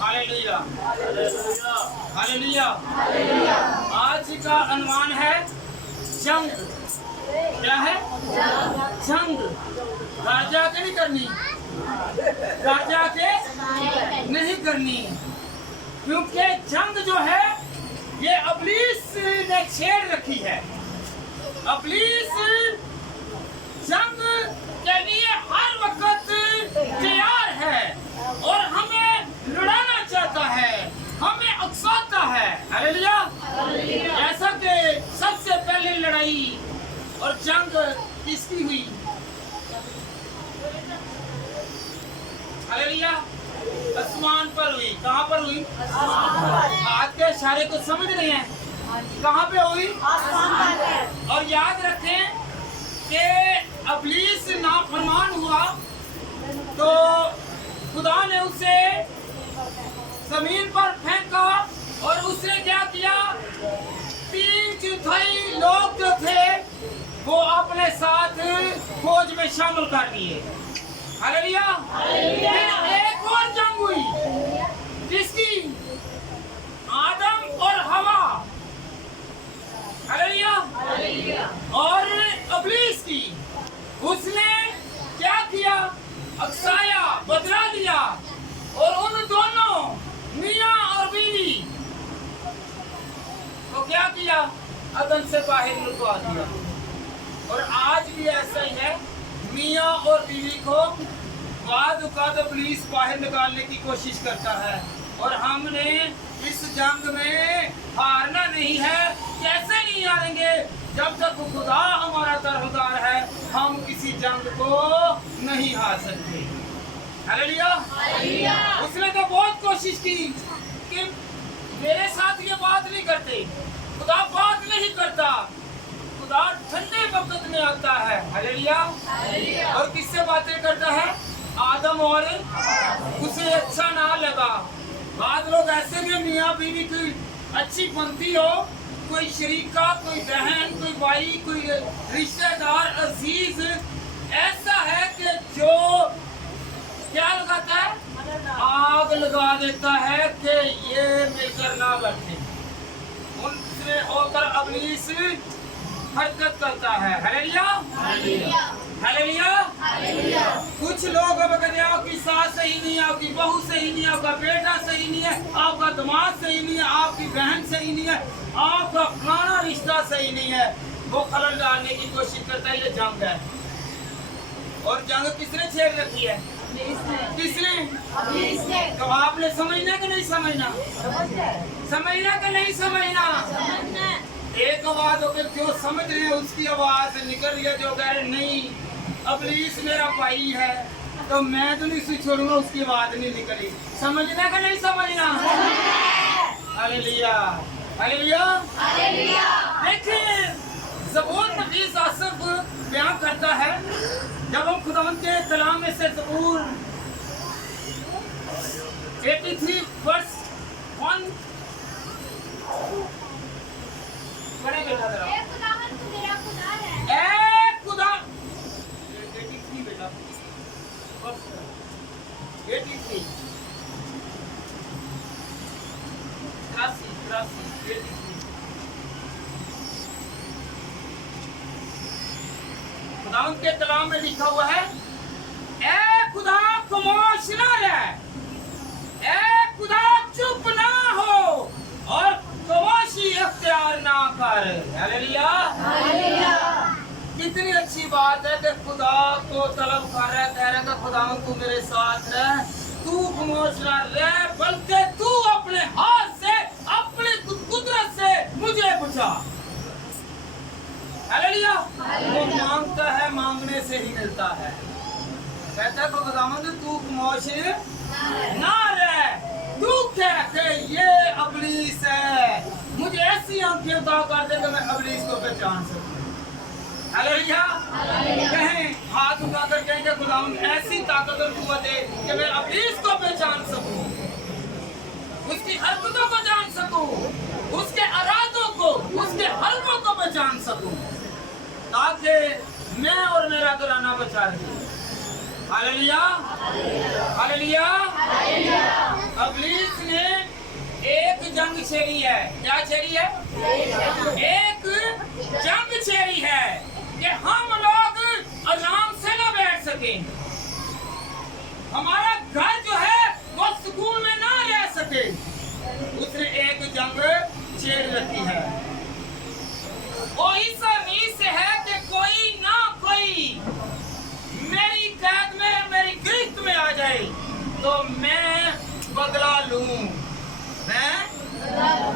Hallelujah, hallelujah. आज का अनुमान है जंग। क्या है? जंग। घर जाके नहीं करनी, घर जाके नहीं करनी, क्योंकि जंग जो है ये इब्लीस ने छेड़ रखी है। इब्लीस जंग के लिए हर वक्त तैयार है और हमें लड़ाना चाहता है, हमें उकसाता है। हालेलुया। ऐसा कि सबसे पहले लड़ाई और जंग किसकी हुई? हालेलुया। आसमान पर हुई। कहाँ पर हुई? हाथ के इशारे को समझ रहे हैं? कहाँ पे हुई? और याद रखें कि इब्लीस नाफरमान हुआ तो खुदा ने उसे जमीन पर फेंका और उसने क्या किया? 3/4 लोग जो थे वो अपने साथ फौज में शामिल कर लिए। हालेलुया। एक और जंग हुई जिसकी? आदम और हवा। हालेलुया। और इब्लीस की। उसने क्या किया? अक्साया, बदला लिया और उन दोनों मियाँ और बीवी को क्या किया? अदन से बाहर निकलवा दिया। और आज भी ऐसा ही है, मियाँ और बीवी को बाद इब्लीस बाहर निकालने की कोशिश करता है और हमने इस जंग में हारना नहीं है। कैसे नहीं हारेंगे? जब तक खुदा हमारा तरफदार है हम किसी जंग को नहीं हार सकते। हालेलुया। उसने तो बहुत कोशिश की कि मेरे साथ ये बात नहीं करते, खुदा बात नहीं करता, खुदा ठंडे वक्त में आता है। हालेलुया। और किससे बातें करता है? आदम और उसे अच्छा ना लगा। बाद लोग ऐसे भी मियाँ बीवी की अच्छी बनती हो, कोई शरीका, कोई बहन, कोई भाई, कोई रिश्तेदार, अजीज ऐसा है कि जो क्या लगाता है? आग लगा देता है कि ये मिलकर ना बैठे। उनसे होकर इब्लीस हरकत करता है। हालेलुया। हालेलुया। कुछ लोग अब कहते हैं आपकी सास सही नहीं है, आपकी बहू सही नहीं है, आपका बेटा सही नहीं है, आपका दामाद सही नहीं है, आपकी बहन सही नहीं है, आपका फलाना रिश्ता सही नहीं है। वो खलल डालने की कोशिश करता है। ये जंग है। और जंग किसने छेड़ रखी है? किसने? तो आपने समझना कि नहीं समझना? समझना कि नहीं समझना? एक आवाज हो गई, जो समझ रहे हैं उसकी आवाज निकल रही है, जो कह रहे नहीं इब्लीस मेरा भाई है तो मैं तो नहीं उसे छोड़ूंगा, उसकी आवाज नहीं निकली। समझना कि नहीं समझना? Hallelujah, hallelujah. देखिए ज़बूर नबीस आसफ बयान करता है, जब हम खुदावंद के कलाम में से ज़बूर 83 वर्स 1 पढ़े बेटा जरा। ए खुदावंद तू मेरा खुदा है। ए खुदा 83 बेटा 83 खुदावंद के कलाम में लिखा हुआ है, ए खुदा खामोश ना रह, ए खुदा चुप ना हो और खामोशी इख्तियार ना कर। हालेलुया। कितनी अच्छी बात है कि खुदा को तलब कर रहा है, कह रहा है खुदावंद तू मेरे साथ रह, तू खामोश ना रह, बल्कि तू अपने हाथ से, अपने कुदरत से मुझे बुझा। हालेलुया। वो मांगता है, मांगने से ही मिलता है। कहता है खुदावंद तू खामोश ना रह, तू कह के ये इब्लीस है, मुझे ऐसी आंखें उतार कर दे कि मैं इब्लीस को पहचान सकूं। हालेलुया। कहें, हाथ उठाकर कहेंगे खुदावंद ऐसी ताकत और कुव्वत दे कि मैं इब्लीस को पहचान सकूं, उसकी हरकतों को जान सकूं। Hallelujah, hallelujah. इब्लीस ने एक जंग छेड़ी है। क्या छेड़ी है? एक जंग छेड़ी है कि हम लोग आराम से ना बैठ सके, हमारा घर जो है वो सुकून में ना रह सके। उसने एक जंग छेड़ रखी है। वो इस उम्मीद से है कि कोई ना कोई मेरी कैद में, मेरी गिरफ्त में आ जाए तो मैं बदला लूं, मैं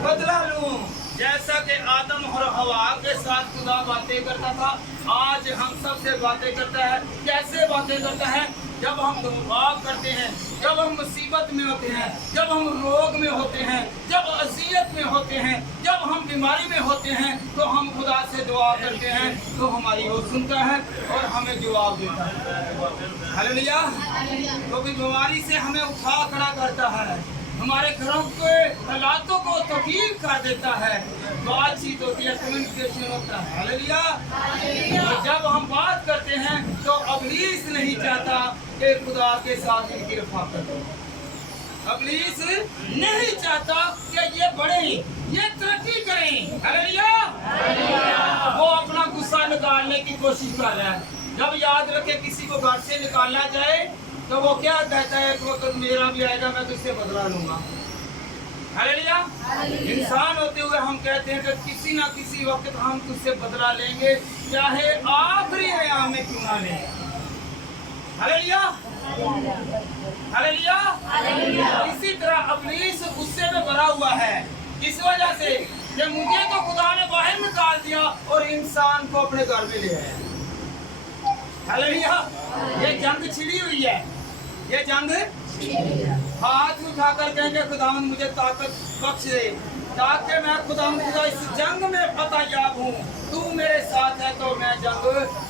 बदला लूं। जैसा कि आदम और हवा के साथ खुदा बातें करता था, आज हम सबसे बातें करता है। कैसे बातें करता है? जब हम दुआ करते हैं, जब हम मुसीबत में होते हैं, जब हम रोग में होते हैं, जब अज़ियत में होते हैं, जब हम बीमारी में होते हैं, तो हम खुदा से दुआ करते हैं तो हमारी वो सुनता है और हमें जवाब देता है। हालेलुया। तो बीमारी से हमें उठा खड़ा करता है, हमारे घरों के हालातों को तब्दील कर देता है, बातचीत होती है, कम्युनिकेशन होता है। हालेलुया। तो जब हम बात करते हैं तो इब्लीस नहीं चाहता कि खुदा के साथ इनकी रफाकत हो। इब्लीस नहीं चाहता कि ये बढ़े, ये तरक्की करें। हालेलुया। वो अपना गुस्सा निकालने की कोशिश कर रहा है। जब याद रखे किसी को घर से निकालना जाए तो वो क्या कहता है? एक वक्त मेरा भी आएगा, मैं तुझसे बदला लूंगा। हालेलुया। इंसान होते हुए हम कहते हैं कि किसी ना किसी वक्त हम तुझसे बदला लेंगे, चाहे आखिरी आयाम में क्यों ना लें। Hallelujah, hallelujah. इसी तरह इब्लीस गुस्से में भरा हुआ है, इस वजह से कि मुझे तो खुदा ने बाहर निकाल दिया और इंसान को अपने घर में ले आया। हालेलुया। ये जंग छिड़ी हुई है, ये जंग हाथ उठाकर कहेंगे खुदावंद मुझे ताकत बख्श दे, ताकि मैं खुदावंद इस जंग में फतेहयाब हूँ। तू मेरे साथ है तो मैं जंग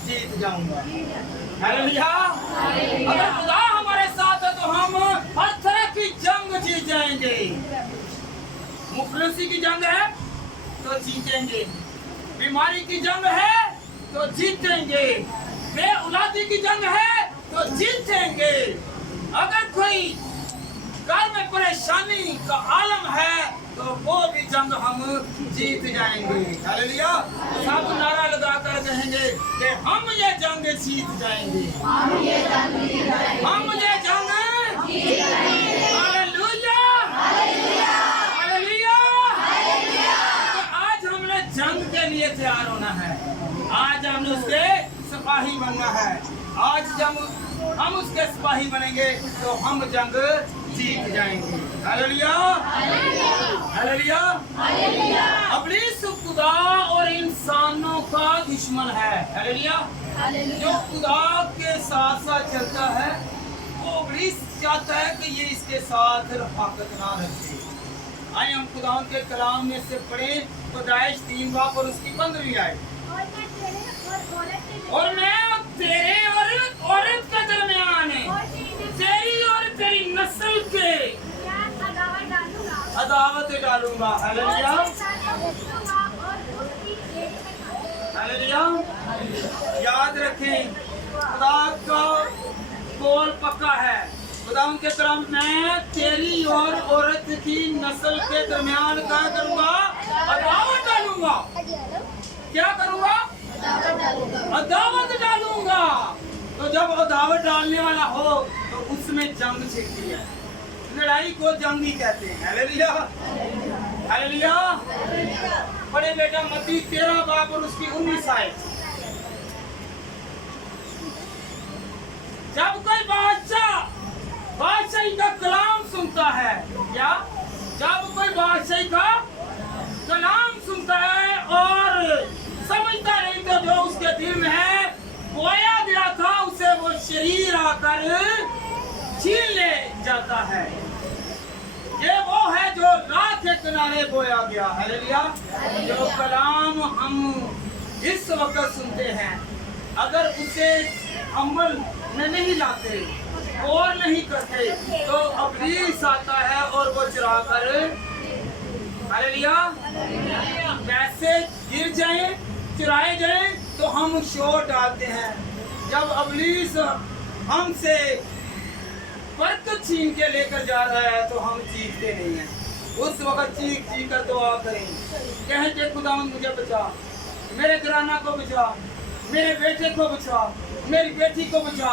जीत जाऊंगा। हालेलुया। अगर खुदा हमारे साथ है तो हम हर तरह की जंग जीत जाएंगे। मुफलिसी की जंग है तो जीतेंगे, बीमारी की जंग है तो जीतेंगे, बेऔलादी की जंग है तो जीतेंगे। अगर कोई घर में परेशानी का आलम है तो वो भी जंग हम जीत जाएंगे। हालेलुया। सब नारा लगाकर कहेंगे कि हम ये जंग जीत जाएंगे, हम ये जंग जीत जाएंगे। Hallelujah, hallelujah. तो आज हमने जंग के लिए तैयार होना है, आज हमने उसके सिपाही बनना है। आज जब हम उसके सिपाही बनेंगे तो हम जंग जीत जाएंगे। Hallelujah, hallelujah. इब्लीस खुदा और इंसानों का दुश्मन है। हालेलुया। जो खुदा के साथ साथ चलता है वो इब्लीस चाहता है कि ये इसके साथ रफाकत ना रखे। आइए हम खुदा के कलाम में से पढ़ें, पैदाइश 3 बाब और उसकी 15वीं आयत। और मैं तेरे और औरत के दरमियान तेरी और तेरी नस्ल के अदावत डालूंगा। Hallelujah, hallelujah. याद रखें खुदा का कौल पक्का है। खुदा उनके तरफ मैं तेरी और औरत की नस्ल के दरमियान क्या करूंगा? अदावत डालूंगा। क्या करूंगा? अदावत डालूंगा। तो जब अदावत डालने वाला हो तो उसमें जंग छिड़ती है। लड़ाई को जंग ही कहते हैं। Hallelujah, hallelujah. बड़े बेटा मत्ती 13 बाब और उसकी 19 आयत। जब कोई बादशाही का कलाम सुनता है, क्या? जब कोई बादशाही का कलाम सुनता है और समझता नहीं तो जो उसके दिल में है बोया गया था उसे वो शरीर आकर छीन ले जाता है। ये वो है जो राह के किनारे बोया गया। हालेलुया। जो कलाम हम इस वक्त सुनते हैं, अगर उसे अमल में नहीं लाते और नहीं करते तो इब्लीस आता है और वो चुरा कर, हालेलुया, पैसे गिर जाएं, चुराए जाएं तो हम शोर डालते हैं। जब इब्लीस हमसे बरकत छीन के लेकर जा रहा है तो हम चीखते नहीं हैं। उस वक्त चीख चीख कर दुआ करें, कहें कि खुदावंद मुझे बचा, मेरे घराना को बचा, मेरे बेटे को बचा, मेरी बेटी को बचा,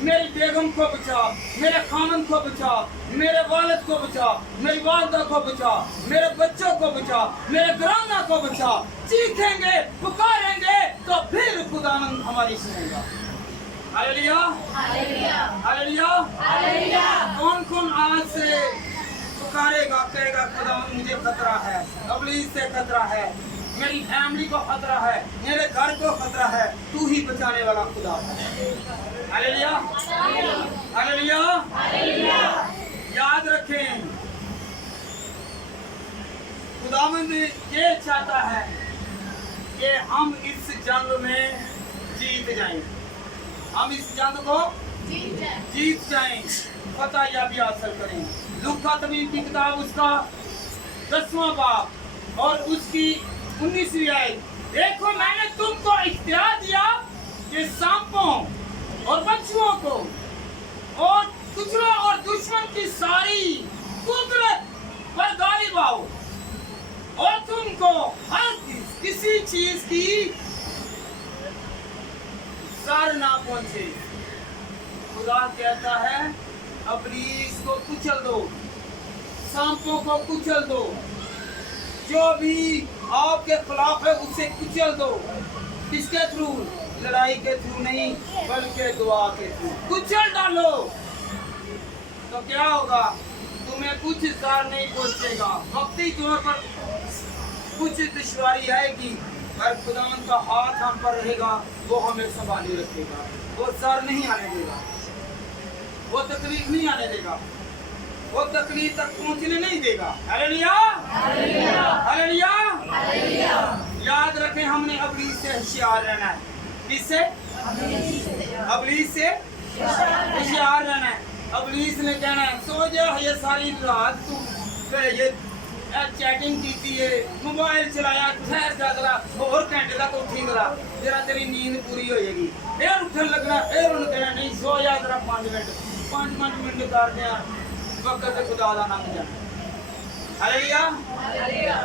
मेरी बेगम को बचा, मेरे खानन को बचा, मेरे वालिद को बचा, मेरी वालदा को बचा, मेरे बच्चों को बचा, मेरे घराना को बचा। चीखेंगे, पुकारेंगे तो फिर खुदावंद हमारी सुनेगा। Hallelujah, hallelujah, hallelujah. कौन कौन आज से पुकारेगा, कहेगा खुदावंद मुझे खतरा है, इब्लीस से खतरा है, मेरी फैमिली को खतरा है, मेरे घर को खतरा है, तू ही बचाने वाला खुदा है। Hallelujah, hallelujah, hallelujah. याद रखें, खुदावंद ये चाहता है कि हम इस जंग में जीत जाएं, हम इस जंग को जीत जाएं, फतह याबी हासिल करें। लूका तबीब की किताब उसका 10वां बाब और उसकी 19वीं आयत, देखो मैंने तुमको इख्तियार दिया कि सांपों और बच्चों को और कुचलों और दुश्मन की सारी कुदरत पर गालिब आओ और तुमको हर किसी चीज की सर ना पहुंचे। खुदा कहता है इब्लीस को कुचल दो, सांपों को कुचल दो, जो भी आपके खिलाफ है उसे कुचल दो। किसके थ्रू? लड़ाई के थ्रू नहीं, बल्कि दुआ के थ्रू कुचल डालो। तो क्या होगा? तुम्हें कुछ जार नहीं पहुंचेगा। वक्ती तौर पर कुछ दुश्वारी आएगी, पर खुदावंद का हाथ हम पर रहेगा, वो हमें संभाले रखेगा, वो जार नहीं आने देगा, वो तकलीफ नहीं आने देगा, वो तकलीफ तक पहुंचने नहीं देगा। Hallelujah, hallelujah, hallelujah, hallelujah. याद रखें, हमने इब्लीस से होशियार रहना है। किससे? इब्लीस से होशियार रहना है। इब्लीस ने कहना है सो जा, ये सारी रात तू ये चैटिंग की थी, ये मोबाइल चलाया, ठहर जा जरा और घंटे तक उठेगा, जरा तेरी नींद पूरी हो जाएगी। फिर उठन लगना, फिर उन्हें कहना नहीं सो जा जरा 5 मिनट कर दिया, वक्त खुदा दा नाम जाना। Hallelujah, hallelujah,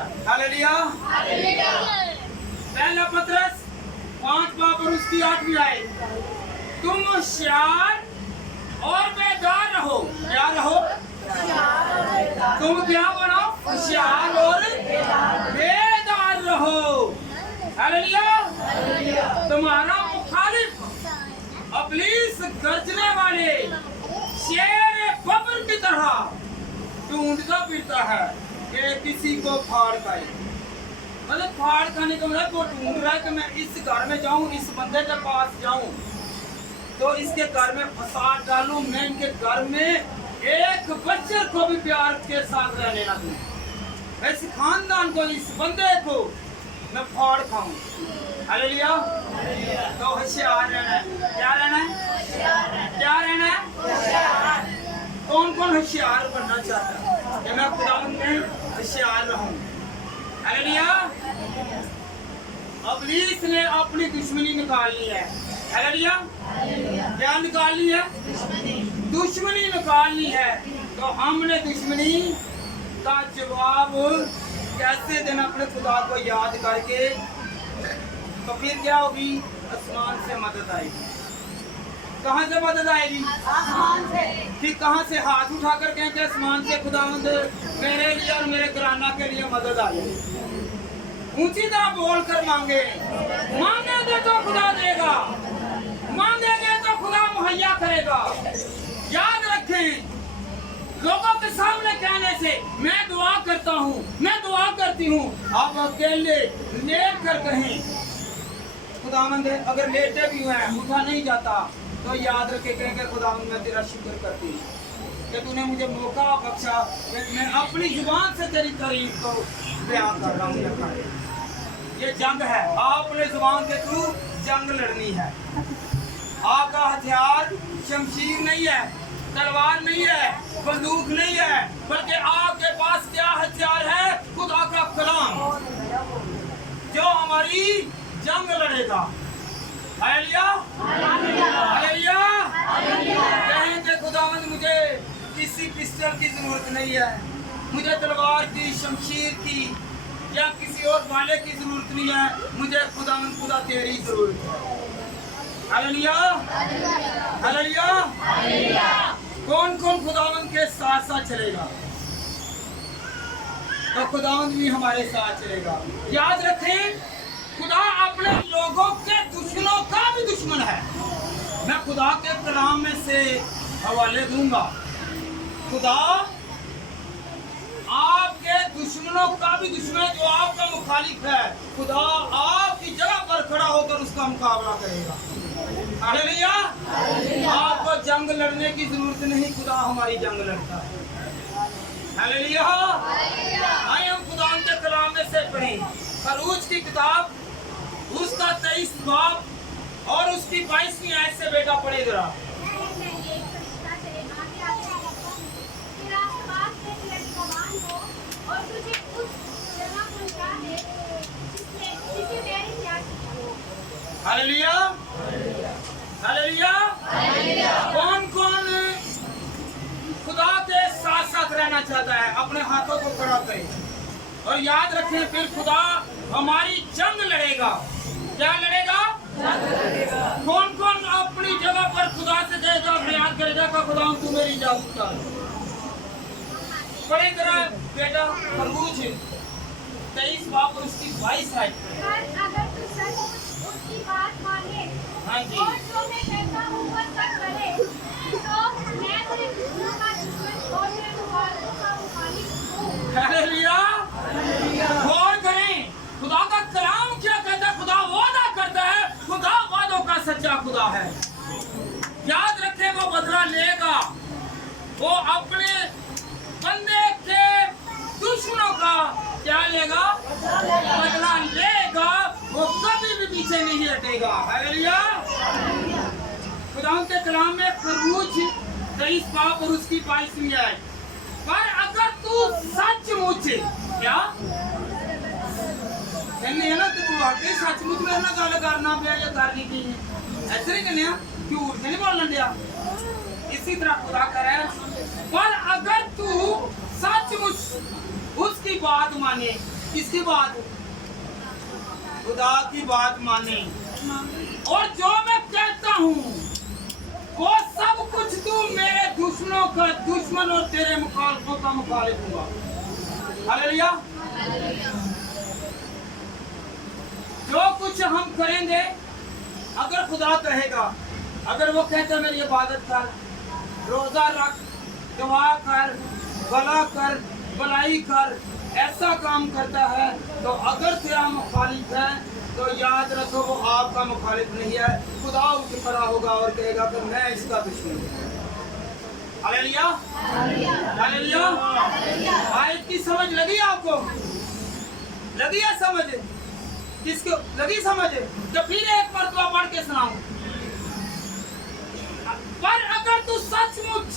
hallelujah. पहला पतरस 5 बाब और उसकी 8वीं आयत, तुम होशियार और बेदार रहो। क्या रहो? तुम क्या बनो? होशियार और बेदार रहो। हालेलुया। तुम्हारा मुखालिफ इब्लीस गरजने वाले शेर बबर की तरह ढूंढता फिरता है कि किसी को फाड़ खाए। मतलब फाड़ खाने का मतलब वो ढूंढ रहा है कि मैं इस घर में जाऊं, इस बंदे के पास जाऊं तो इसके घर में फसाद डालूं, मैं इनके घर में एक बच्चे को भी प्यार के साथ रहने ना दूं, इस खानदान को, इस बंदे को मैं फाड़ खाऊं। हालेलुया। तो होशियार रहना है। क्या रहना है? क्या रहना है? कौन कौन होशियार बनना चाहता है कि मैं खुदावंद में होशियार रहूं? हालेलुया। इब्लीस ने अपनी दुश्मनी निकाल ली है। हालेलुया। क्या निकाल ली है? दुश्मनी निकाल ली है। तो हमने दुश्मनी का जवाब कैसे देना? अपने खुदा को याद करके। तो फिर क्या होगी? आसमान से मदद आएगी। कहाँ से मदद आएगी? आसमान से। फिर कहाँ से? हाथ उठाकर कहें कि आसमान से खुदावंद मेरे लिए और मेरे घराना के लिए मदद आ जाए। ऊंची तरह बोल कर मांगे, मांगेंगे तो खुदा देगा, मांगेंगे तो खुदा मुहैया करेगा। याद रखें, लोगों के सामने कहने से मैं दुआ करता हूँ, मैं दुआ करती हूँ, आप अकेले लेट कर कहें खुदावंद, अगर लेटे भी हुए हैं उठा नहीं जाता तो याद रखे कहेंगे खुदावंद मैं तेरा शुक्र करती हूँ कि तूने मुझे मौका बख्शा कि मैं अपनी जुबान से तेरी तारीफ को बयान कर रहा हूँ। ये जंग है, आपने जुबान के थ्रू जंग लड़नी है। आपका हथियार शमशीर नहीं है, तलवार नहीं है, बंदूक नहीं है, बल्कि आपके पास क्या हथियार है? खुदा का कलाम, जो हमारी जंग लड़ेगा। Hallelujah, hallelujah, hallelujah. पिस्टल की जरूरत नहीं है, मुझे तलवार की, शमशीर की या किसी और भाले की जरूरत नहीं है, मुझे खुदा तेरी जरूरत है। Hallelujah, hallelujah. कौन कौन खुदावन के साथ साथ चलेगा? तो खुदावन भी हमारे साथ चलेगा। याद रखें, खुदा अपने लोगों के दुश्मनों का भी दुश्मन है। मैं खुदा के कलाम में से हवाले दूंगा। खुदा आपके दुश्मनों का भी दुश्मन जो आपका मुखालिफ है, खुदा आपकी जगह पर खड़ा होकर उसका मुकाबला करेगा। हालेलुया। आपको जंग लड़ने की जरूरत नहीं, खुदा हमारी जंग लड़ता है। हालेलुया। आइए हम खुदा के कलाम में से पढ़ें। खरूज की किताब उसका 23 बाब और उसकी 22वीं आयत से बेटा पढ़े जरा। Hallelujah, hallelujah. कौन कौन खुदा के साथ साथ रहना चाहता है? अपने हाथों को खड़ा करें और याद रखें, फिर खुदा हमारी जंग लड़ेगा। क्या लड़ेगा? कौन कौन अपनी जगह पर खुदा से कहेगा, बयान करेगा कि खुदा तू मेरी इजाजत कर। पढ़े जरा बेटा खरूज 23 बाब और उसकी 22 आयत। अगर तू सचमुच उसकी बात माने हाँ जी, और जो मैं कहता हूँ वो सब करे, तो मैं तेरे दुश्मनों का दुश्मन और तेरे मुखालिफों का मुखालिफ हूँ। हालेलुया। गौर करें, खुदा का कलाम क्या कहता है? खुदा वादा करता है, खुदा वादों का सच्चा खुदा है। याद रखें, वो बदला लेगा। वो अपने बंदे के दुश्मनों का क्या लेगा? बदला लेगा। वो कभी भी पीछे नहीं हटेगा। हालेलुया। खुदा के कलाम में खरूज 23 बाब और उसकी 22वीं आयत। पर अगर तू सचमुच क्या कहने है ना, तो वाकई सचमुच में ना गल करना पिया या करनी की है, ऐसे नहीं कहने, झूठ नहीं बोलना दिया। इसी तरह खुदा कह रहा है, पर अगर तू सचमुच उसकी बात माने। किसकी बात? खुदा की बात माने, और जो मैं कहता हूँ वो सब कुछ तू मेरे दुश्मनों का दुश्मन और तेरे मुखालिफों का मुखालिफ होगा। हालेलुया। जो कुछ हम करेंगे, अगर खुदा कहेगा, अगर वो कहता है मेरी इबादत कर, रोजा रख, दुआ कर, भला कर, भलाई कर, ऐसा काम करता है, तो अगर तेरा मुखालिफ है तो याद रखो वो आपका मुखालिफ नहीं है। खुदा उठ खड़ा होगा और कहेगा कि मैं इसका दुश्मन हूँ। Hallelujah, hallelujah. आयत की समझ लगी आपको? लगी है समझ? किसको लगी समझ? तो फिर एक मरतबा पढ़ के सुनाऊं। पर अगर तू सचमुच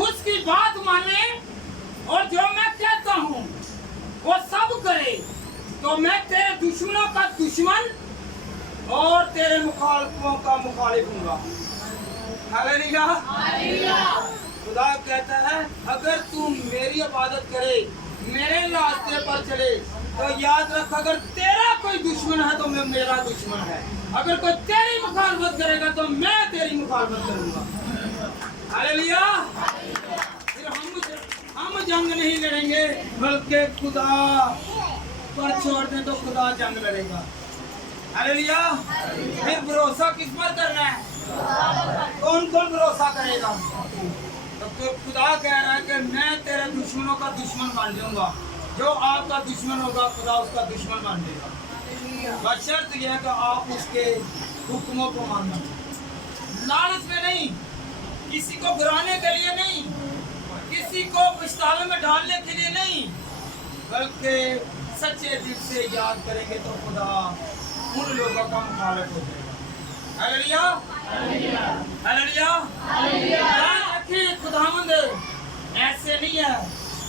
उसकी बात माने और जो मैं कहता हूँ वो सब करे, तो मैं तेरे दुश्मनों का दुश्मन और तेरे मुखालिफों का मुखालिफ हूँगा। हालेलुया। खुदा कहता है, अगर तू मेरी इबादत करे, मेरे रास्ते पर चले, तो याद रख, अगर तेरा कोई दुश्मन है तो मैं मेरा दुश्मन है। अगर कोई तेरी मुखालफत करेगा तो मैं तेरी मुखालफत करूंगा। हालेलुया। फिर हम जंग नहीं लड़ेंगे, बल्कि खुदा पर छोड़ दें तो खुदा जंग लड़ेगा। हालेलुया। फिर भरोसा किस पर करना है? कौन कौन भरोसा करेगा? तो खुदा कह रहा है कि मैं तेरे दुश्मनों का दुश्मन मान जाऊंगा। जो आपका दुश्मन होगा, खुदा उसका दुश्मन मान देगा। बशर्त यह है कि आप उसके हुक्मों को मानना, लालच में नहीं, किसी को गिराने के लिए नहीं, किसी को पछतावे में डालने के लिए नहीं, बल्कि सच्चे दिल से याद करेंगे तो खुदा उन लोगों का मुखालिफ हो जाएगा। Hallelujah, hallelujah. याद रखिए, खुदावंद ऐसे नहीं है,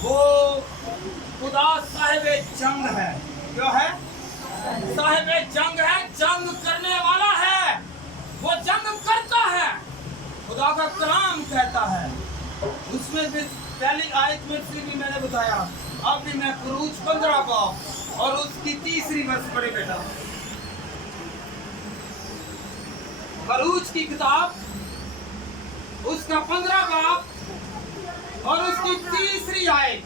वो खुदा साहिब जंग है। जो है? साहिब जंग है, जंग करने वाला है, जंग करता है। खुदा का कलाम कहता है, उसमें भी पहली आयत में से भी मैंने बताया। अब भी मैं खरूज 15 बाब और उसकी 3री वर्ष पढ़े बेटा। खरूज की किताब उसका 15 बाब और उसकी 3री आयत।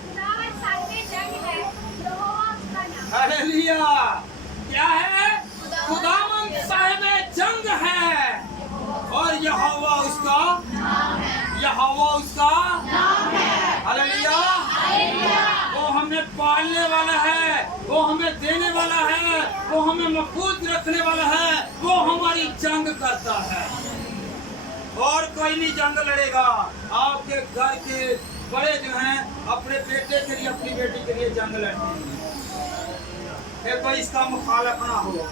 खुदावंद साहब जंग है, यहोवा उसका नाम। हालेलुया। क्या है? खुदावंद साहिब जंग है और यहोवा उसका नाम है। यहोवा उसका नाम है। हालेलुया। वो हमें पालने वाला है, वो हमें देने वाला है, वो हमें महफूज रखने वाला है, वो हमारी जंग करता है। और कोई नहीं जंग लड़ेगा। आपके घर के बड़े जो हैं अपने बेटे के लिए, अपनी बेटी के लिए जंग लड़ते हैं, फिर कोई इसका मुखालफ ना हो।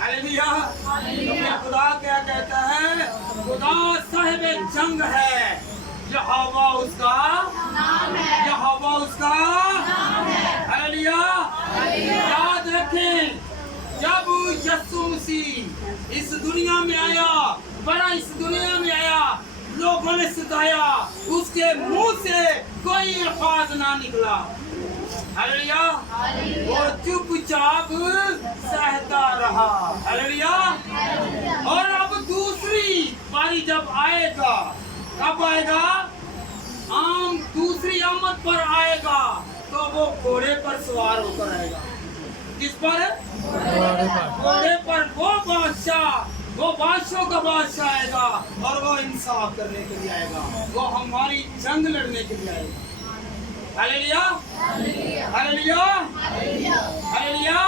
हालेलुया। तो खुदा क्या कहता है? खुदा साहिब जंग है, यहोवा उसका नाम है। यहोवा उसका नाम है। हालेलुया। याद रखें, जब यीशु मसीह इस दुनिया में आया, बड़ा इस दुनिया में आया, लोगों ने सताया, उसके मुंह से कोई अल्फाज ना निकला। हालेलुया। वो चुपचाप सहता रहा। हालेलुया। और अब दूसरी बारी जब आएगा, कब आएगा? आम दूसरी आमद पर आएगा तो वो घोड़े पर सवार होकर आएगा। किस पर? घोड़े पर। वो बादशाह, वो बादशाहों का बादशाह आएगा और वो इंसाफ करने के लिए आएगा, वो हमारी जंग लड़ने के लिए आएगा। हालेलुया। हालेलुया। हालेलुया।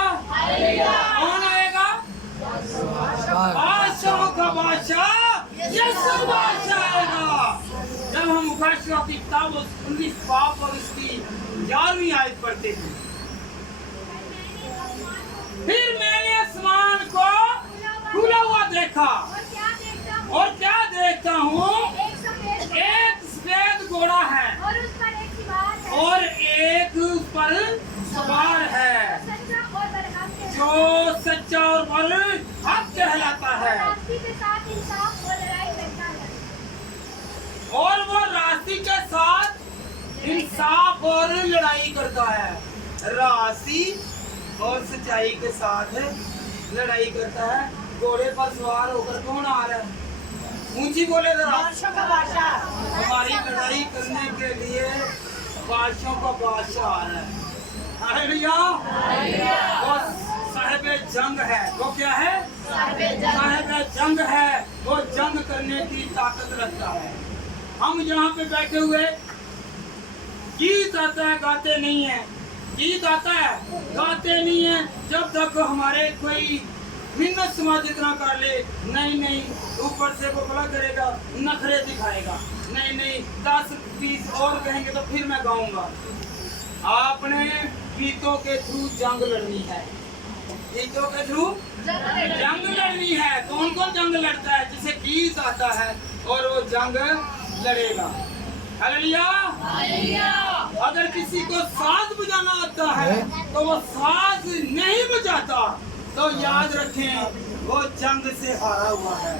कौन आएगा? बादशाहों का बादशाह यीशु बादशाह आएगा। जब हम मुकाशिफा की किताब 19 बाब और उसकी 11वीं आयत पढ़ते हैं, फिर मैंने आसमान को खुला हुआ देखा और क्या देखता हूँ? एक सफेद घोड़ा है और एक उस पर सवार है, जो सच्चा और बरहक कहलाता है और वो रास्ते के साथ इंसाफ और लड़ाई करता है। रास्ते और सच्चाई के साथ लड़ाई करता है। घोड़े पर सवार होकर कौन आ रहा है? ऊंची बोले जरा। हमारी लड़ाई करने के लिए बादशाहों का बादशाह आ रहा है। हालेलुया। वो साहिब जंग है। वो क्या है? साहिब जंग है। वो जंग करने की ताकत रखता है। हम यहाँ पे बैठे हुए गीत आता है, गाते नहीं है। गीत आता है, गाते नहीं है। जब तक हमारे कोई मिन्नत समाज इतना कर ले, नहीं ऊपर से वो भला करेगा, नखरे दिखाएगा, नहीं 10-20 और कहेंगे तो फिर मैं गाऊंगा। आपने गीतों के थ्रू जंग लड़नी है। गीतों के थ्रू जंग लड़नी है। कौन कौन जंग लड़ता है? जिसे गीत आता है और वो जंग लड़ेगा। हालेलुया। अगर किसी को साज बजाना आता है तो वो साज नहीं बजाता, तो याद रखें वो जंग से हारा हुआ है।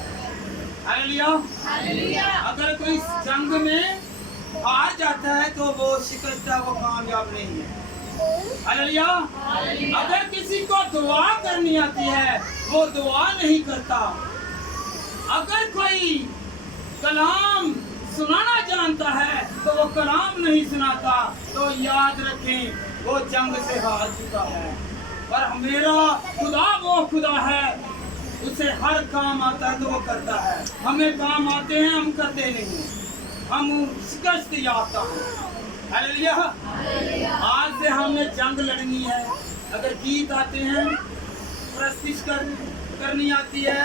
हालेलुया। अगर कोई जंग में हार जाता है तो वो शिकस्त, वो कामयाब नहीं है। हालेलुया। अगर किसी को दुआ करनी आती है वो दुआ नहीं करता। अगर कोई कलाम सुनाना जानता है तो वो कलाम नहीं सुनाता, तो याद रखें वो जंग से हार चुका है। पर मेरा खुदा वो खुदा है, उसे हर काम आता है तो वो करता है। हमें काम आते हैं, हम करते नहीं, हम शिकस्त याफ्ता हैं। हालेलुया। आज से हमने जंग लड़नी है। अगर गीत आते हैं, प्रस्तिश करनी आती है,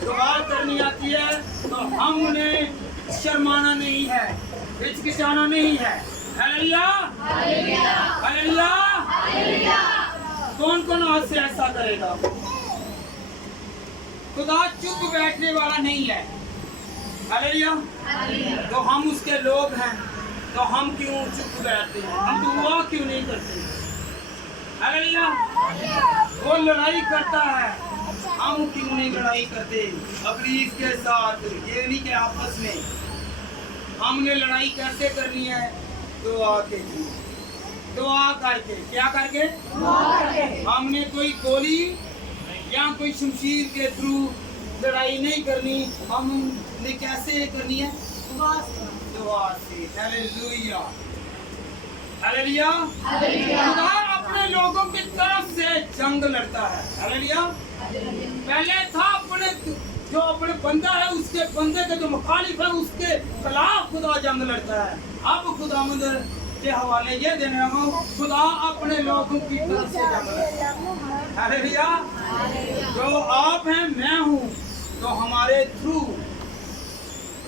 दुआ करनी आती है, तो हम उन्हें शर्माना नहीं है, हिचकिचाना नहीं है। हालेलुया। हालेलुया। कौन कौन आज से ऐसा करेगा? खुदा चुप बैठने वाला नहीं है। हालेलुया। तो हम उसके लोग हैं, तो हम क्यों चुप बैठते हैं? हम दुआ क्यों नहीं करते? हालेलुया। वो लड़ाई करता है, हम क्यों नहीं लड़ाई करते? इब्लीस के साथ, ये नहीं कि आपस में। हमने लड़ाई कैसे करनी है? दुआ के थ्रू, दुआ करके। क्या करके? हमने कोई गोली या कोई शमशीर के थ्रू लड़ाई नहीं करनी। हमने कैसे करनी है? दुआ से। Hallelujah, hallelujah. खुदा अपने लोगों की तरफ से जंग लड़ता है। हालेलुया। पहले था अपने जो अपने बंदा है, उसके बंदे के जो मुखालिफ है उसके खिलाफ खुदा जंग लड़ता है। अब खुदावंद के हवाले ये देने लगा हूं, खुदा अपने लोगों की तरफ से जंग लड़ता है। हालेलुया। जो आप हैं, मैं हूँ, तो हमारे थ्रू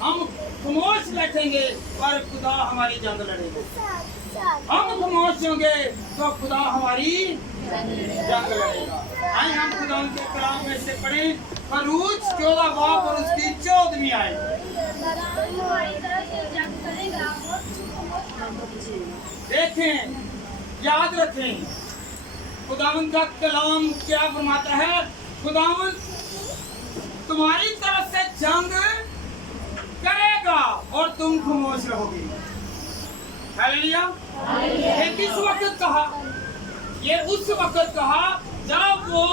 हम खामोश बैठेंगे पर खुदा हमारी जंग लड़ेगा। हम खामोश होंगे तो खुदा हमारी जंग लड़ेगा। आइए हम खुदा के कलाम में से पढ़ें फरूज 14 बाब और उसकी 14वीं आयत। देखें, याद रखें, खुदावंद का कलाम क्या फरमाता है? खुदावंद तुम्हारी तरफ से जंग करेगा और तुम खामोश रहोगे। हालेलुया। ये किस वक्त कहा? ये उस वक्त कहा जब वो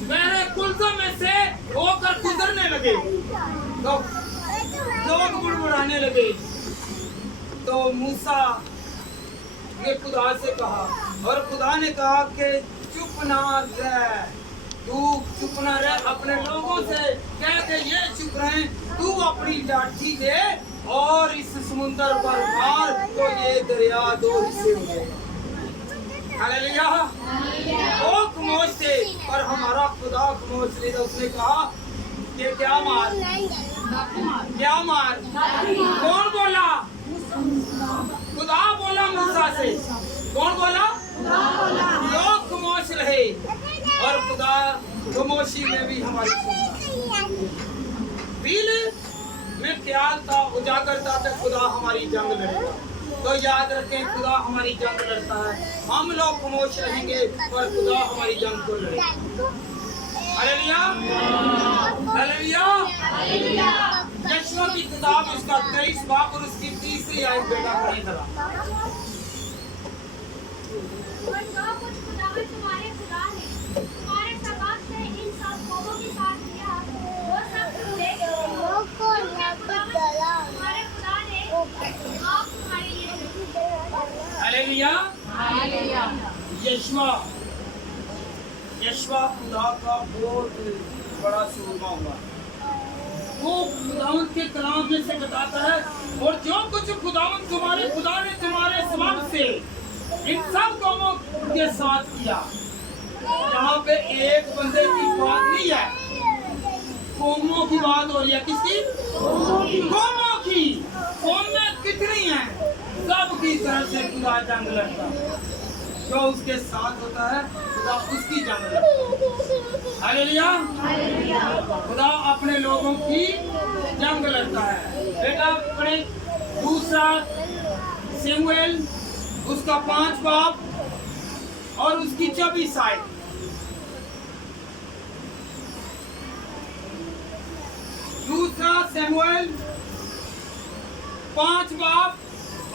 बहरे कुल्ज़ों में से होकर गुजरने लगे तो लोग बुड़बुड़ाने लगे। तो मूसा ने खुदा से कहा और खुदा ने कहा कि चुप ना रह, तू चुप ना रह, अपने लोगों से कह के ये चुप रहे, तू अपनी लाठी दे और इस समुंदर पर मार तो ये दरिया 2 हिस्से हो जाएगा। हालेलुया। वो खामोश थे पर हमारा खुदा खामोश नहीं था। उसने कहा कि क्या मार, क्या मार? कौन बोला? खुदा बोला मूसा से। कौन बोला? लोग खामोश रहे और खुदा खामोशी में भी हमारी सुनता। दिल में ख्याल था, उजागर था कि खुदा हमारी जंग लड़ेगा। तो याद रखें, खुदा हमारी जंग लड़ता है। हम लोग खामोश रहेंगे पर खुदा हमारी जंग को लड़ेगा। Hallelujah, hallelujah. यशायाह की किताब उसका 23 बाब और उसकी 3री आयत बेटा पढ़ी जरा। तुम्हारे खुदा ने तुम्हारे सबक से इन सब कौमों के साथ किया, वो सब तुम देख तुम्हारे खुदा ने आप तुम्हारे लिए। Hallelujah, hallelujah. यशायाह खुदा का बहुत बड़ा सूरमा हुआ। वो खुदावंद के कलाम में से बताता है और जो कुछ खुदावंद तुम्हारे खुदा ने तुम्हारे सबब से इन सब कौमों के साथ किया। यहाँ पे एक बंदे की बात नहीं है, कौमों की बात हो रही है। किसकी? कौमों की। कौमें कितनी हैं? सब की तरफ से खुदा जंग लड़ता है। जो उसके साथ होता है खुदा उसकी जंग लड़ता है। हालेलुया। खुदा अपने लोगों की जंग लड़ता है। बेटा पढ़े 2 शमूएल उसका 5 बाब और उसकी 24 आयत। 2 शमूएल 5 बाब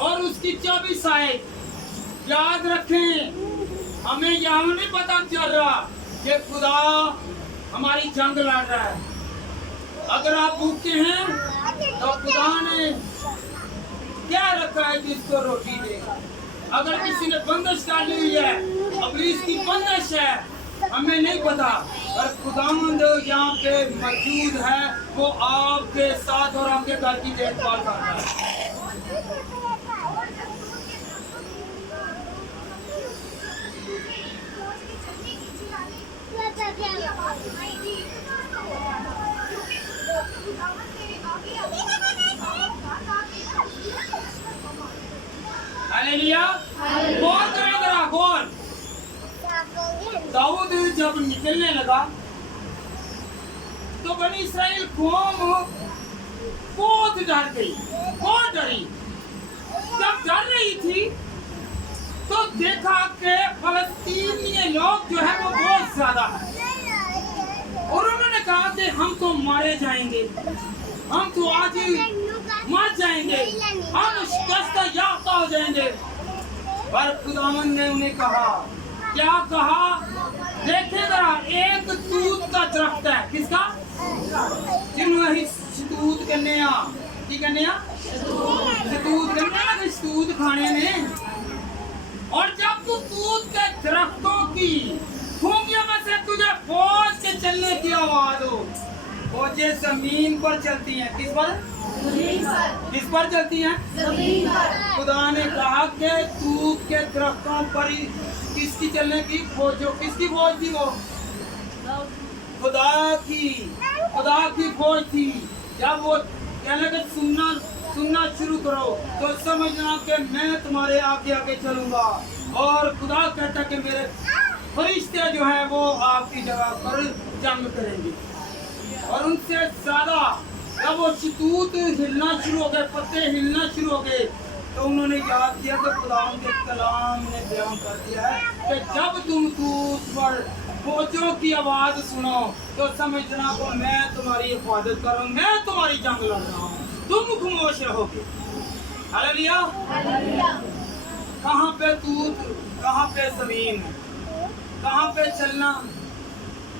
और उसकी 24 आयत। याद रखें, हमें यहाँ नहीं पता चल रहा कि खुदा हमारी जंग लड़ रहा है। अगर आप भूखे हैं तो खुदा ने क्या रखा है जिसको रोटी देगा। अगर किसी ने बंदिश डाली हुई है, इब्लीस की बंदिश है, हमें नहीं पता, पर खुदावंद यहाँ पे मौजूद है। वो आपके साथ और आपके घर की देखभाल करता है। हालेलुया। गौर करें जरा, गौर। दाऊद जब निकलने लगा तो बनी इस्राएल कौम बहुत डर गई, बहुत डरी। जब डर रही थी तो देखा कि फलस्तीनी लोग जो है वो बहुत ज्यादा है और उन्होंने कहा कि हम तो मारे जाएंगे, हम तो आज मर जाएंगे, हम शिकस्त याफ्ता हो जाएंगे। पर खुदावंद ने उन्हें कहा, क्या कहा? देखे जरा, एक तूत का दरख्त है, किसका? जिन्होंने ही शतूत करने आ, की करने आ? शतूत करने आ, शतूत खाने में। और जब तू तूत के दरख्तों की खूंगियों में से तुझे फौज के चलने की आवाज हो, फौजें जमीन पर चलती हैं, किस पर? किस पर चलती हैं? जमीन पर। खुदा ने कहा कि तूत के दरख्तों पर ही किसकी चलने की फौज हो? किसकी फौज थी वो? खुदा की फौज थी। जब वो कहने लगे सुनना शुरू करो तो समझना कि मैं तुम्हारे आगे आगे चलूंगा। और खुदा कहता कि मेरे फरिश्ते जो हैं वो आपकी जगह पर जंग करेंगे। और उनसे ज्यादा जब वो शतूत हिलना शुरू हो गए, पत्ते हिलना शुरू हो गए, तो उन्होंने याद किया कि खुदावंद के कलाम ने बयान कर दिया है कि जब तुम तूत पर फौजों की आवाज सुनो तो समझना को मैं तुम्हारी हिफाजत कर रहा हूँ, मैं तुम्हारी जंग लड़ रहा हूँ, तुम खामोश रहोगे। हालेलुया। कहाँ पे तूत, कहाँ पे जमीन, कहाँ पे चलना?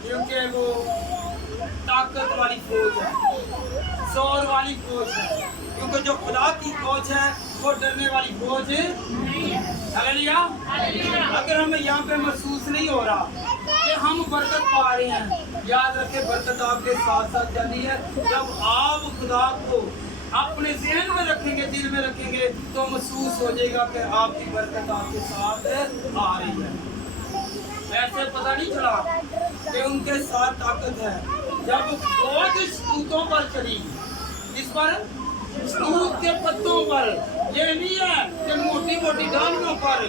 क्योंकि वो ताकत वाली फौज है, जोर वाली फौज है। क्योंकि जो खुदा की फौज है वो डरने वाली फौज नहीं है। हालेलुया। अगर हमें यहाँ पे महसूस नहीं हो रहा कि हम बरकत पा रहे हैं, याद रखें बरकत आपके साथ साथ जानी है। जब आप खुदा को अपने ज़हन में रखेंगे, दिल में रखेंगे, तो महसूस हो जाएगा कि आपकी बरकत आपके साथ आ रही है। ऐसे पता नहीं चला कि उनके साथ ताकत है। जब फौज शतूतों पर चली, इस पर शतूत के पत्तों पर, ये नहीं है कि मोटी मोटी डालियों पर,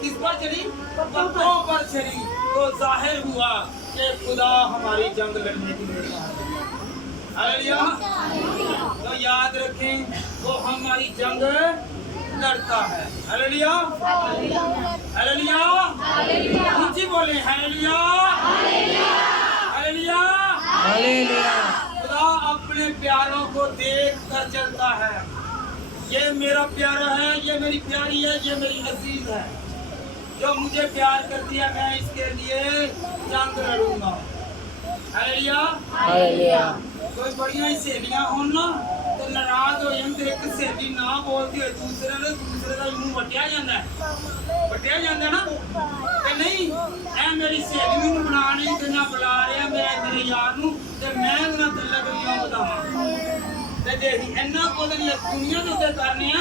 किस पर चली? पत्तों पर चली, तो जाहिर हुआ कि खुदा हमारी जंग लड़ने के लिए है। हालेलुया। तो याद रखें वो हमारी जंग लड़ता है। हालेलुया। हालेलुया। ऊंची बोले हालेलुया। हालेलुया। हालेलुया। खुदा अपने प्यारों को देख कर चलता है। ये मेरा प्यारा है, ये मेरी प्यारी है, ये मेरी अजीज है। जो मुझे प्यार करती है मैं इसके लिए जंग लड़ूंगा। हालेलुया। हालेलुया। कोई बढ़िया सहेलियां हो ना तो नाराज हो जाए, एक सहेली ना बोलती है दूसरे का मुंह वटिया जाता है ना कि नहीं ऐ मेरी सहेली नूं बना नहीं ते ना बुला रहा मेरे यार नूं ते मैं ना तल्ला करियां बतावां ते जे इन्ना कुछ नहीं दुनिया के उत्ते करने आ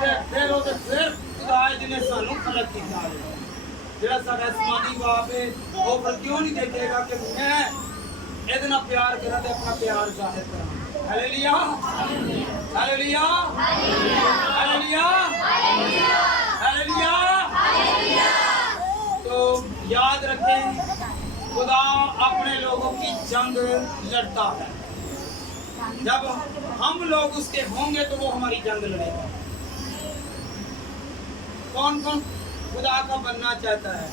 ते फिर वो खुदा जिन्हें सानू खलक कीता है, जेड़ा साडा आसमानी बाप है वो पर क्यों नहीं देखेगा कि मैं ਇਹਦੇ ਨਾਲ प्यार करा तो अपना प्यार जाहिर करा। हालेलुया। हालेलुया। हालेलुया। हालेलुया। तो याद रखें खुदा अपने लोगों की जंग लड़ता है। जब हम लोग उसके होंगे तो वो हमारी जंग लड़ेगा। कौन कौन खुदा का बनना चाहता है?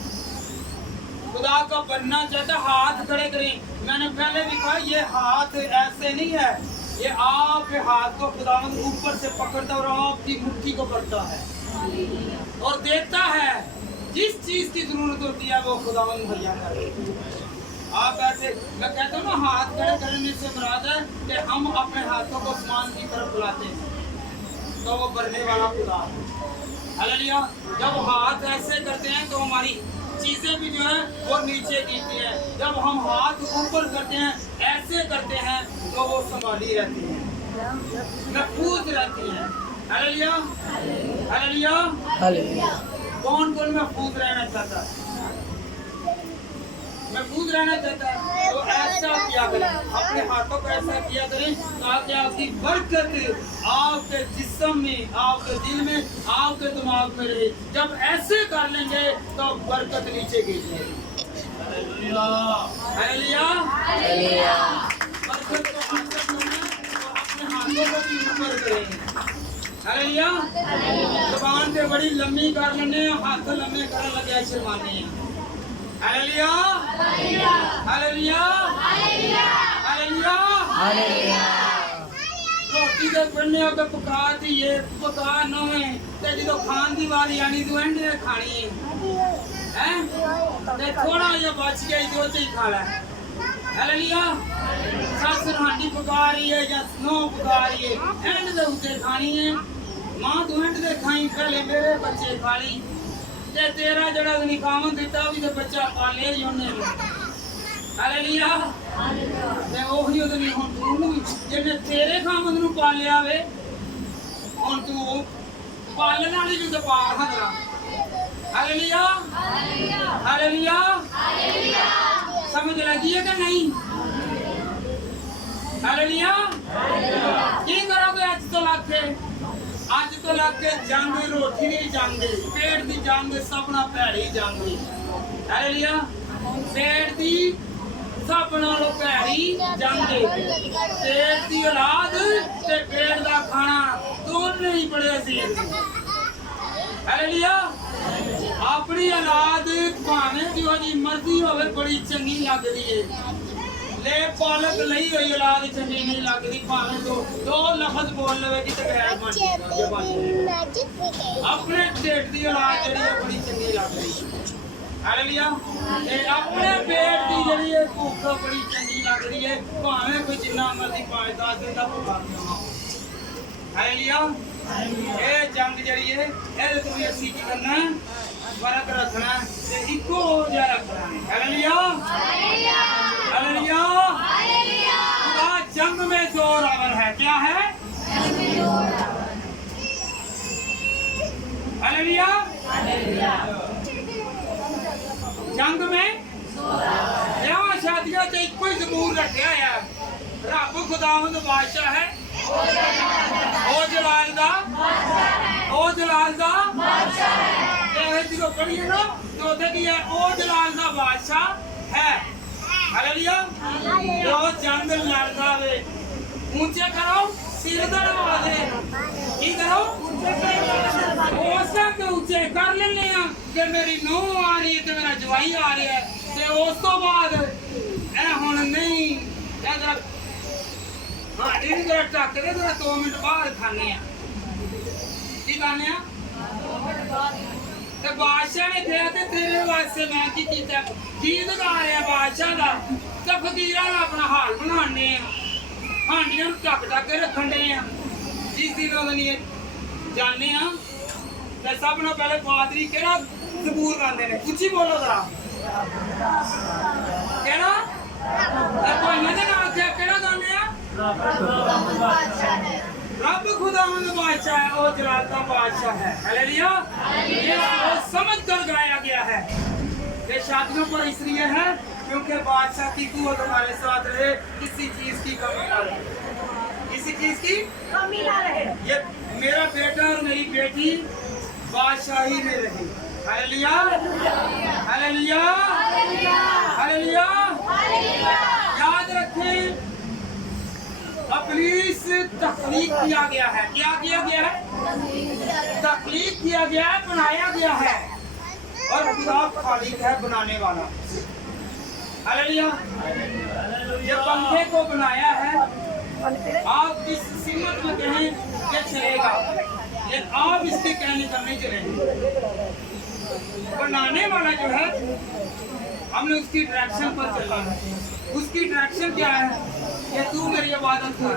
खुदा का बनना चाहता है, हाथ खड़े करें। मैंने पहले भी कहा ये हाथ ऐसे नहीं है, ये आपके हाथ को खुदावंद ऊपर से पकड़ता और आपकी मुट्ठी को पकड़ता है और देता है। जिस चीज की जरूरत होती है वो खुदावंद मुहैया करता। आप ऐसे मैं कहता हूँ ना हाथ खड़े करने से मुराद है कि हम अपने हाथों को आसमान की तरफ बुलाते हैं तो वो बढ़ने वाला खुदा है। हालेलुया। जब हाथ ऐसे करते हैं तो हमारी चीजें भी जो है वो नीचे गिरती हैं। जब हम हाथ ऊपर करते हैं, ऐसे करते हैं तो वो संभाली रहती हैं, महफूज रहती हैं। हालेलुया। हालेलुया। हालेलुया। कौन कौन महफूज रहना चाहता है? महफूज रहना चाहता है तो ऐसा किया करें, अपने हाथों को ऐसा किया करें ताकि आपकी बरकत आपके जिस्म में, आपके दिल में, आपके दिमाग में रहे। जब ऐसे कर लेंगे तो बरकत नीचे गिर जाएगी। हालेलुया। हालेलुया। बरकत को हासिल करना तो अपने हाथों को भी ऊपर करें। हालेलुया। जुबान पे बड़ी लंबी कर लेने, हाथ लंबे कर लगे शर्माने। Hallelujah. Hallelujah. Hallelujah. Hallelujah. Hallelujah. रोटी दे बनने हो तो पका दिए पका नवे ते जो खान की बारी आनी तू एंडे खानी है ते थोड़ा जिहा बच गया जो चीज खा ले हालेलुया सस हांडी पका रही है या स्नो पका रही है एंड दे उत्ते खानी है मां तू एंड दे खाई पहले मेरे बच्चे खा ली ते तेरा जड़ा नहीं खावन दिता भी ते बच्चा पाले ही ओने हालेलुया ते ओही ओदे नहीं हुन तू जिन्ने तेरे खामन नु पालिया वे हुन तू पालन वाली भी तो पा हदरा हालेलुया हालेलुया हालेलुया समझ लगी है कि नहीं हालेलुया की करोगे आज तो लाके जंग रोटी दी जंग पेट दी जंग सबना भैड़ी जंग हालेलुया पेट दी सब नालों भैड़ी जंग पेट दी औलाद ते पेट दा खाना दोनों ही बड़े अजीज हालेलुया अपनी औलाद भावें जो जी मर्जी होवे बड़ी चंगी लगदी है ले पालक लई हुई औलाद चंगी नहीं लगदी भावें दो लफ्ज बोल लवे कि ते गैर बन अपने पेट दी औलाद जड़ी है बड़ी चंगी लगदी हालेलुया ए अपने पेट दी जड़ी है भूख बड़ी चंगी लगदी है भावें कोई जिन्ना मर्जी 5-10 दिन दा भूखा क्यों हालेलुया ए जंग जड़ी है ए तू असी की करना है फर्क रखना ते इको जा रखना है हालेलुया हालेलुया हालेलुया हालेलुया खुदा जंग में जोरावर है क्या है हालेलुया हालेलुया जंग में जोरावर शादियां ते इको ही जबूर रखया है रब खुदावंद बादशाह है ओ जलाल दा बादशाह है ये जो पढ़िए ना तो उधर की है ओ जलाल दा बादशाह है हालेलुया जो जंग लड़दा वे ऊंचे करो सिर दरवा दे की करो ओ सब ऊंचे कर लेने आ कि मेरी नूह आ रही है ते मेरा जवाई आ रहा है ते उस तो बाद ए हुन नहीं ए जरा हां इन जरा टक दे जरा 2 मिनट बाहर खाने आ की खाने आ ते बादशाह ने कहा ते तेरे वास्ते मैं की कीता गीत गा रहे हैं बादशाह दा ते फकीरां दा अपना हाल बनाने आ हांडियां टक टक के रखन दे आ जिस दिन नहीं जाने आ ते सब नाल पहले पादरी केड़ा जबूर गांदे ने उच्ची बोलो जरा केड़ा ते कोई ने नाल केड़ा गाने आ रब खुदावंद बादशाह है और जलाल का बादशाह है हालेलुया ये समझ कर गाया गया है ये शादियों पर इसलिए है क्योंकि बादशाह की कुव्वत हमारे साथ रहे किसी चीज की कमी ना रहे किसी चीज की कमी ना रहे ये मेरा बेटा और मेरी बेटी बादशाही में रहे हालेलुया हालेलुया हालेलुया याद रखें इब्लीस तख्लीक किया गया है क्या किया गया है तख्लीक किया गया है बनाया गया है और खुदा खालिक है बनाने वाला हालेलुया ये पंखे को बनाया है आप इस सीमत में कहें ये चलेगा लेकिन आप इसके कहने पर नहीं चलेंगे बनाने वाला जो है हमने उसकी डायरेक्शन पर चलना है उसकी डायरेक्शन क्या है कि तू मेरी इबादत कर